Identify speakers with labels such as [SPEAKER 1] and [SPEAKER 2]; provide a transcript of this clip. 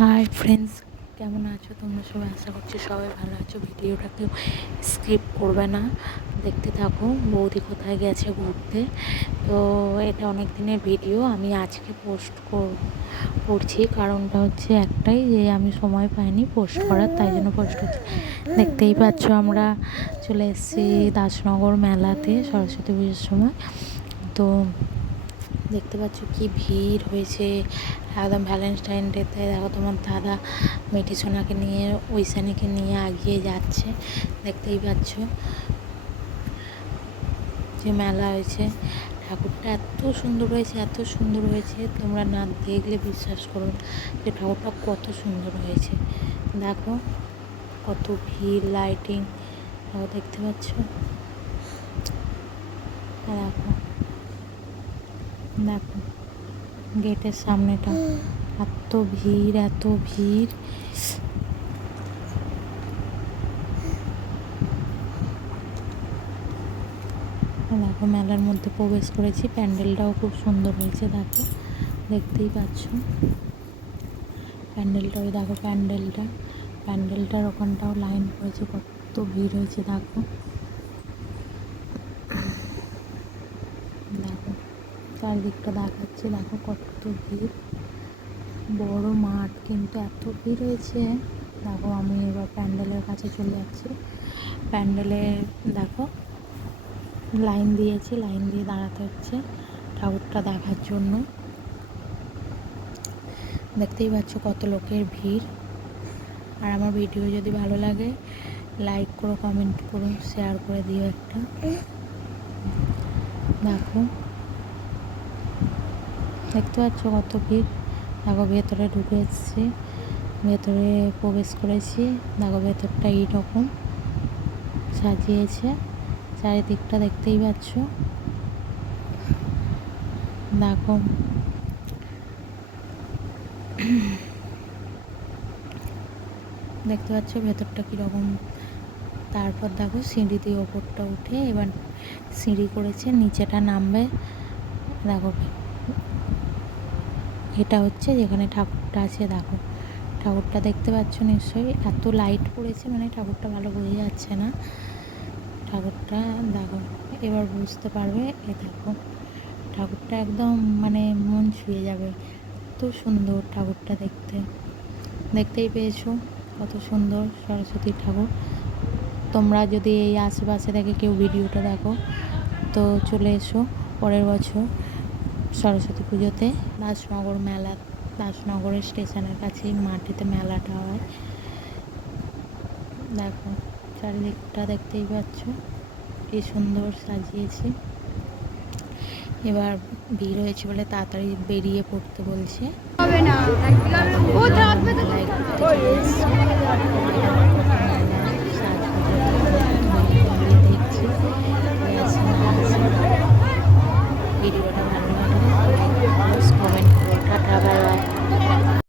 [SPEAKER 1] Hi friends কেমন আছো? তোমরা সবাই আশা করছি সবাই ভালো আছো। ভিডিওটা কেউ স্কিপ করবে না। দেখতে থাকো, বৌদি কোথায় গেছে ঘুরতে। তো এটা অনেক দিনের ভিডিও আমি আজকে পোস্ট করছি। কারণটা হচ্ছে একটাই যে, আমি সময় পাইনি পোস্ট করার, তাই জন্য পোস্ট করছি। দেখতেই পাচ্ছ আমরা চলে এসেছি দাসনগর মেলাতে, সরস্বতী পুজোর সময়। তো দেখতে পাচ্ছ কি ভিড় হয়েছে। একদম ভ্যালেন্টাইন ডেতে দেখো তোমার দাদা মেটি সোনাকে নিয়ে ঐশানীকে নিয়ে এগিয়ে যাচ্ছে। দেখতেই পাচ্ছ যে মেলা হয়েছে। ঠাকুরটা এত সুন্দর হয়েছে, এত সুন্দর হয়েছে। তোমরা না দেখলে বিশ্বাস করো যে ঠাকুরটা কত সুন্দর হয়েছে। দেখো কত ভিড় লাইটিং দেখতে পাচ্ছ? দেখো দেখো, গেটের সামনেটা। এত ভিড় এত ভিড়। দেখো, মেলার মধ্যে প্রবেশ করেছি। প্যান্ডেলটাও খুব সুন্দর হয়েছে, দেখো। দেখতেই পাচ্ছ। প্যান্ডেলটা, ওই দেখো প্যান্ডেলটা। প্যান্ডেলটার ওখানটাও লাইন পড়েছে কত ভিড় হয়েছে দেখো দেখো। চারিদিকটা দেখাচ্ছে। দেখো কত ভিড়। বড় মাঠ কিন্তু এত ভিড় হয়েছে। দেখো আমি এবার প্যান্ডেলের কাছে চলে যাচ্ছি। প্যান্ডেলে দেখো লাইন দিয়েছি, লাইন দিয়ে দাঁড়াতে হচ্ছে ঠাকুরটা দেখার জন্য। দেখতেই পাচ্ছ কত লোকের ভিড়। আর আমার ভিডিও যদি ভালো লাগে, লাইক করো, কমেন্ট করো, শেয়ার করে দিও একটা। দেখো দেখতে পাচ্ছ কত ভিড়। দেখো ভেতরে ঢুকে এসেছি। ভেতরে প্রবেশ করেছি। দেখো ভেতরটা এইরকম সাজিয়েছে। চারিদিকটা দেখতেই পাচ্ছ। দেখো দেখতে পাচ্ছ ভেতরটা কীরকম। তারপর দেখো সিঁড়ি দিয়ে ওপরটা উঠে এবার সিঁড়ি করেছে, নিচেটা নামবে। দেখো এটা হচ্ছে যেখানে ঠাকুরটা আছে, দেখো। ঠাকুরটা দেখতে পাচ্ছ নিশ্চয়ই। এত লাইট পড়েছে মানে ঠাকুরটা ভালো বোঝা যাচ্ছে না। ঠাকুরটা দেখো, এবার বুঝতে পারবে এ দেখো। ঠাকুরটা একদম মানে মন ছুঁয়ে যাবে। এত সুন্দর ঠাকুরটা দেখতে। দেখতেই পেয়েছ? কত সুন্দর সরস্বতী ঠাকুর। তোমরা যদি এই আশেপাশে থেকে কেউ ভিডিওটা দেখো, তো চলে এসো পরের বছর। সরস্বতী পুজোতে দাসনগর মেলা দাসনগরের স্টেশনের কাছেই মাটিতে মেলাটা হয়। দেখো চারিদিকটা দেখতেই পাচ্ছ কি সুন্দর সাজিয়েছে। এবার ভিড় হয়েছে বলে তাড়াতাড়ি বেরিয়ে পড়তে বলছে।
[SPEAKER 2] হবে না